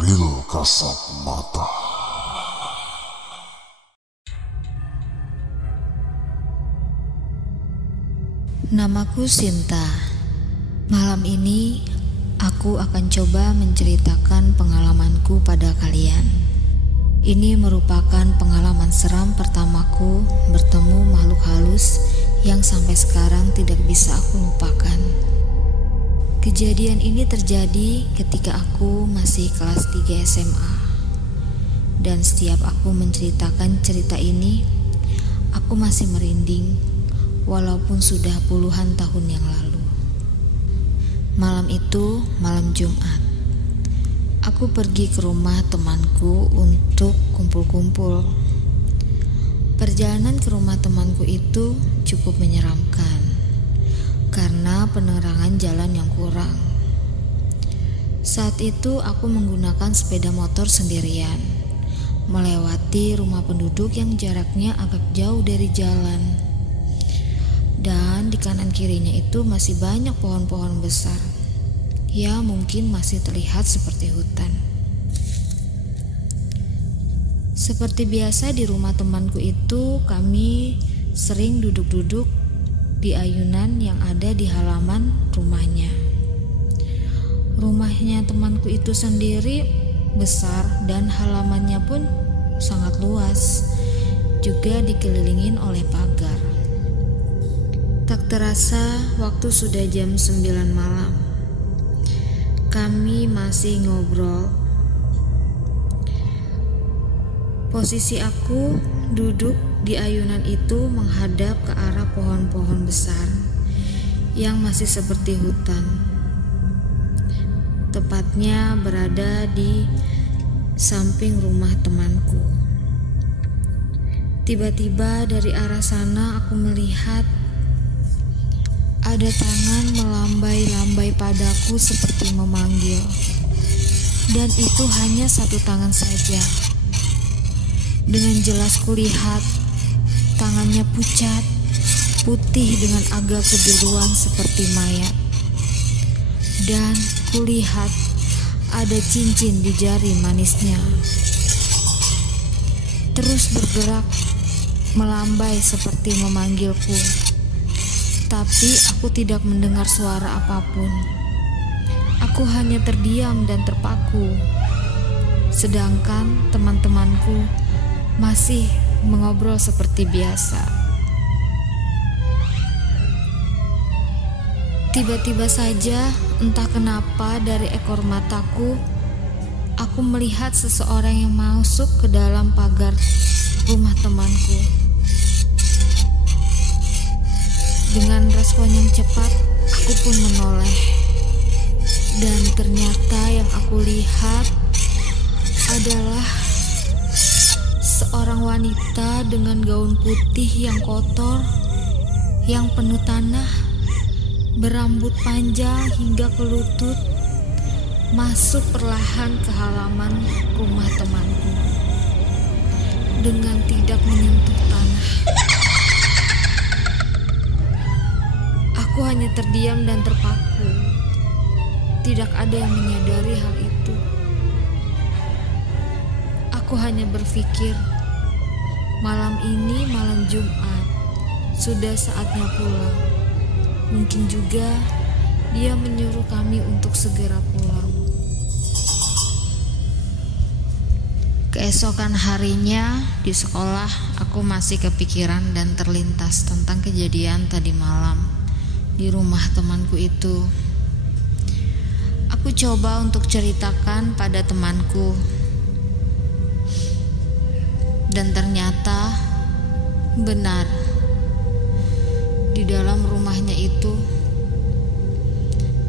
Real Kasat Mata. Namaku Sinta. Malam ini aku akan coba menceritakan pengalamanku pada kalian. Ini merupakan pengalaman seram pertamaku bertemu makhluk halus yang sampai sekarang tidak bisa aku lupakan. Kejadian ini terjadi ketika aku masih kelas 3 SMA. Dan setiap aku menceritakan cerita ini, aku masih merinding walaupun sudah puluhan tahun yang lalu. Malam itu malam Jumat. Aku pergi ke rumah temanku untuk kumpul-kumpul. Perjalanan ke rumah temanku itu cukup menyeramkan karena penerangan jalan yang kurang. Saat itu aku menggunakan sepeda motor sendirian, melewati rumah penduduk yang jaraknya agak jauh dari jalan. Dan di kanan kirinya itu masih banyak pohon-pohon besar. Ya, mungkin masih terlihat seperti hutan. Seperti biasa di rumah temanku itu, kami sering duduk-duduk di ayunan yang ada di halaman rumahnya. Rumahnya temanku itu sendiri besar dan halamannya pun sangat luas, juga dikelilingin oleh pagar. Tak terasa waktu sudah jam 9 malam. Kami masih ngobrol. Posisi aku duduk di ayunan itu menghadap ke arah pohon-pohon besar yang masih seperti hutan. Tepatnya berada di samping rumah temanku. Tiba-tiba dari arah sana aku melihat ada tangan melambai-lambai padaku seperti memanggil. Dan itu hanya satu tangan saja. Dengan jelas kulihat tangannya pucat, putih dengan agak kebiruan seperti mayat. Dan kulihat ada cincin di jari manisnya. Terus bergerak, melambai seperti memanggilku. Tapi aku tidak mendengar suara apapun. Aku hanya terdiam dan terpaku. Sedangkan teman-temanku masih mengobrol seperti biasa. Tiba-tiba saja, entah kenapa dari ekor mataku, aku melihat seseorang yang masuk ke dalam pagar rumah temanku. Dengan respon yang cepat, aku pun menoleh. Dan ternyata yang aku lihat adalah seorang wanita dengan gaun putih yang kotor, yang penuh tanah, berambut panjang hingga ke lutut, masuk perlahan ke halaman rumah temanku dengan tidak menyentuh tanah. Aku hanya terdiam dan terpaku. Tidak ada yang menyadari hal itu. Aku hanya berpikir, malam ini malam Jumat, sudah saatnya pulang. Mungkin juga dia menyuruh kami untuk segera pulang. Keesokan harinya di sekolah, aku masih kepikiran dan terlintas tentang kejadian tadi malam di rumah temanku itu. Aku coba untuk ceritakan pada temanku, dan ternyata benar. Di dalam rumahnya itu,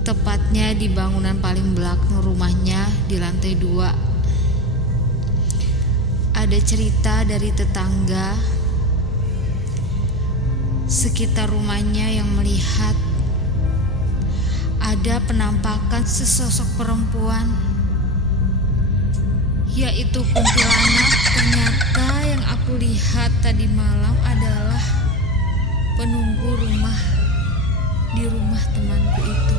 tepatnya di bangunan paling belakang rumahnya di lantai 2, ada cerita dari tetangga sekitar rumahnya yang melihat ada penampakan sesosok perempuan, yaitu kuntilanak. Ternyata yang aku lihat tadi malam adalah penunggu rumah di rumah temanku itu.